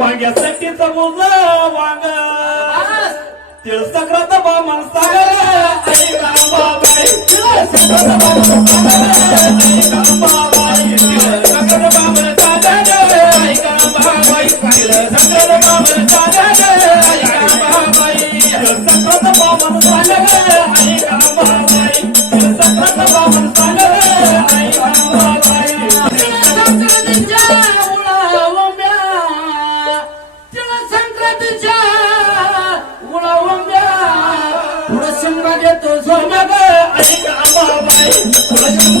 वांग्यासाठी तर मुलं वांग. तिळसक्रत बा मनसागर आई रामा बाई तिळसक्रत बा मनसागर आई रामा झोमग अनेक आमाबाई अजून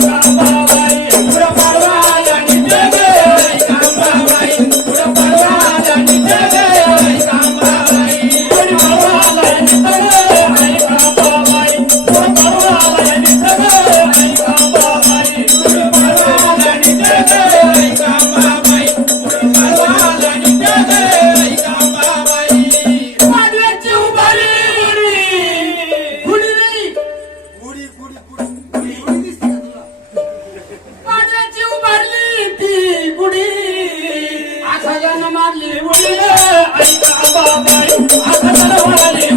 ಬಾಬಾಯಿ ಅಸದರ ಹೊರಲಿ